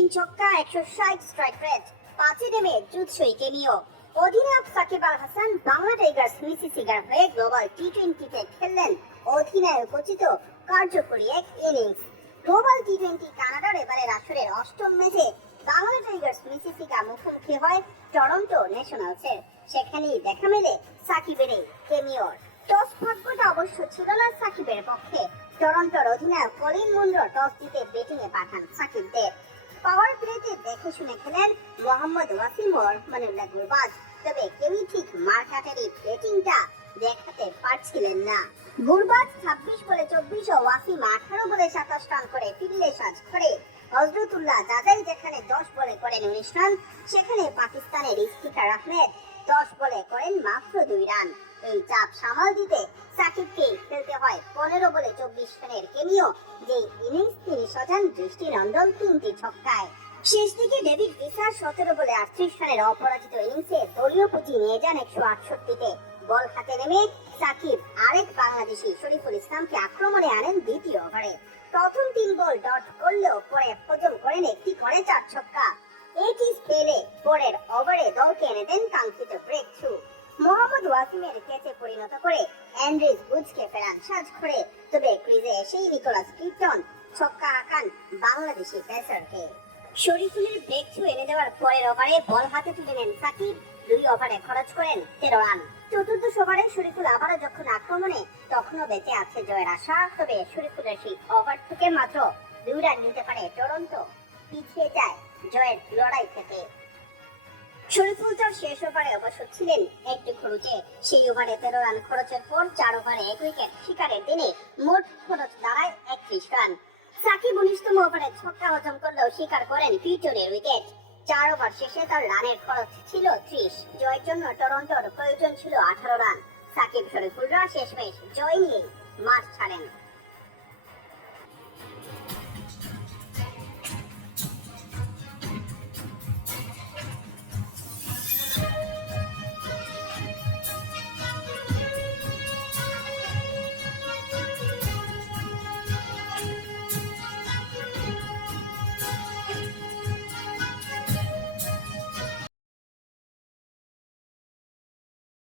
তিন ছক্কা 160 strike rate, 5-এ নেমে জুৎসই কেমিও। অধিনায়ক সাকিব আল হাসান বাংলা টাইগার্স মিসিসিগার হয়ে গ্লোবাল টি20তে খেললেন অধিনায়কোচিত কার্যকরী এক ইনিংস। গ্লোবাল টি20 কানাডার এবারের আসরের অষ্টম ম্যাচে বাংলা টাইগার্স মিসিসিগা মুখোমুখি হয় টরন্টো ন্যাশনালসের। সেখানেই দেখা মেলে সাকিবের এই কেমিওর। টস ভাগ্যটা অবশ্য ছিল না সাকিবের পক্ষে। টরন্টোর অধিনায়ক কলিন মুন্ডো টস জিতে ব্যাটিংয়ে পাঠান সাকিবদের। পাওয়ার প্লেতে দেখে শুনে খেলেন মোহাম্মদ ওয়াসিম ও রহমানুল্লাহ গুরবাজ, তবে কেউই ঠিক মারকাটার এই ব্যাটিংটা দেখাতে পারছিলেন না। গুরবাজ 26 বলে 24 ও ওয়াসিম 18 বলে 27 রান করে ফিরলে সাজ করে। হযরতুল্লাহ জাজাই যেখানে 10 বলে করেন 19 রান, সেখানে পাকিস্তানের ইফতিখার আহমেদ 10 বলে করেন মাত্র 2 রান। এই চাপ সামাল দিতে সাকিবকে খেলতে হয় 15 বলে 24 রানের কেমিও, যে ইনিংস তিনি সাজান দৃষ্টিনন্দন 3টি ছক্কায়। শেষ দিকে ডেভিড ভিসার 17 বলে 38 রানের অপরাজিত ইনিংসে দলীয় পুঁজি নিয়ে যান 168-তে। বল হাতে নেমে সাকিব আরেক বাংলাদেশি শরীফুল ইসলামকে আক্রমণে আনেন দ্বিতীয় ওভারে। প্রথম 3 বল ডট করলেও পরে হজম করেন একটি করে 4 ছক্কা। এটি স্পেলে পরের ওভারে দলকে এনে দেন কাঙ্ক্ষিত ব্রেক থ্রু। মোহাম্মদ ওয়াসিমের ক্যাচে পরিণত করে অ্যান্ড্রিজ উজকে ফেরান সাজ করে, তবে ক্রিজে এসেই নিকোলাস কিপটন ছক্কা হাঁকান বাংলাদেশি পেসারকে। শরীফুলের ব্রেক থ্রু এনে দেওয়ার পরের ওভারে বল হাতে তুলে নেন সাকিব, 2 ওভারে খরচ করেন 13 রান। চতুর্দশ ওভারে শরীফুল আবারও যখন আক্রমণে, তখনও বেঁচে আছে জয়ের আশা, তবে শরীফুলের সেই ওভার থেকে মাত্র 2 রান নিতে পারে টরন্টো, পিছিয়ে যায় জয়ের লড়াই থেকে। শরীফুল তার শেষ ওভারে অবশ্য ছিলেন একটু খরচে। সেই ওভারে 13 রান খরচের পর 4 ওভারে 1 উইকেট শিকারের দিনে মোট খরচ দাঁড়ায় 31 রান। সাকিব 19তম ওভারে ছক্কা হজম করলেও শিকার করেন পিটনের উইকেট। 4 ওভার শেষে তার রানের খরচ ছিল 30। জয়ের জন্য টরন্টোর প্রয়োজন ছিল 18 রান। সাকিব শরীফুলরা শেষমেশ জয় নিয়ে মাঠ ছাড়েন।